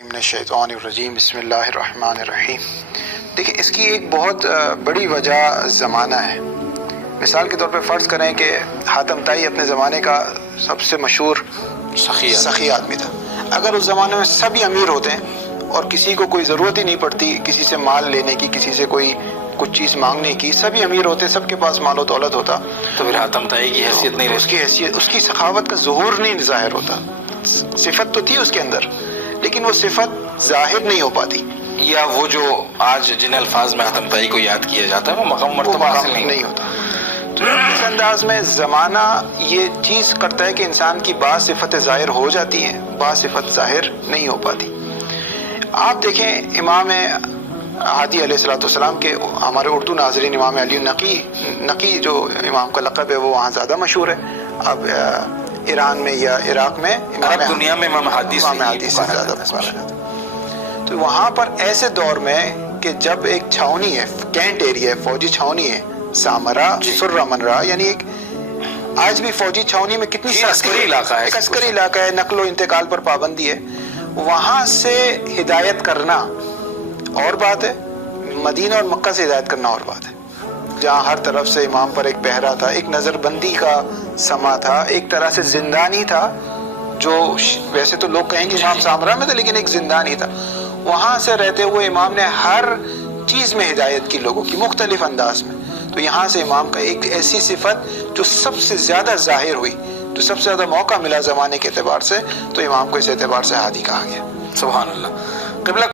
من الشیطان الرجیم بسم اللہ الرحمن الرحیم۔ دیکھیں اس کی ایک بہت بڑی وجہ زمانہ ہے۔ مثال کے طور پہ فرض کریں کہ حاتم طائی اپنے زمانے کا سب سے مشہور سخی آدمی تھا۔ اگر اس زمانے میں سبھی امیر ہوتے ہیں اور کسی کو کوئی ضرورت ہی نہیں پڑتی کسی سے مال لینے کی، کسی سے کوئی کچھ چیز مانگنے کی، سبھی امیر ہوتے، سب کے پاس مال و دولت ہوتا، تو پھر حاتم طائی کی حیثیت نہیں اس کی حیثیت، اس کی سخاوت کا ظہور نہیں ظاہر ہوتا۔ صفت تو تھی اس کے اندر لیکن وہ صفت ظاہر نہیں ہو پاتی، یا وہ جو آج جن الفاظ میں حاتم طائی کو یاد کیا جاتا ہے وہ مقام مرتبہ حاصل نہیں ہوتا۔ تو اس انداز میں زمانہ یہ چیز کرتا ہے کہ انسان کی بعض صفتیں ظاہر ہو جاتی ہیں، بعض صفت ظاہر نہیں ہو پاتی۔ آپ دیکھیں امام ہادی علیہ السلام کے ہمارے اردو ناظرین امام علی نقی جو امام کا لقب ہے وہ وہاں زیادہ مشہور ہے۔ اب ایران میں یا عراق میں عرب دنیا میں امام ہادی سے زیادہ پکارا جاتا ہے۔ تو وہاں پر ایسے دور میں کہ جب ایک چھاونی ہے، کینٹ ایریا ہے، فوجی چھاونی ہے، سامرا سرہ منرا، یعنی ایک آج بھی فوجی چھاونی میں کتنی عسکری علاقہ ہے، ایک عسکری علاقہ ہے، نقل و انتقال پر پابندی ہے، وہاں سے ہدایت کرنا اور بات ہے، مدینہ اور مکہ سے ہدایت کرنا اور بات ہے، جہاں ہر طرف سے امام پر ایک پہرا تھا، ایک نظر بندی کا سما تھا، ایک طرح سے زندانی تھا، جو ویسے تو لوگ کہیں گے امام سامرا میں تھا لیکن ایک زندانی تھا۔ وہاں سے رہتے ہوئے امام نے ہر چیز میں ہدایت کی لوگوں کی، مختلف انداز میں۔ تو یہاں سے امام کا ایک ایسی صفت جو سب سے زیادہ ظاہر ہوئی، جو سب سے زیادہ موقع ملا زمانے کے اعتبار سے، تو امام کو اس اعتبار سے ہادی کہا گیا۔ سبحان اللہ۔ قبلہ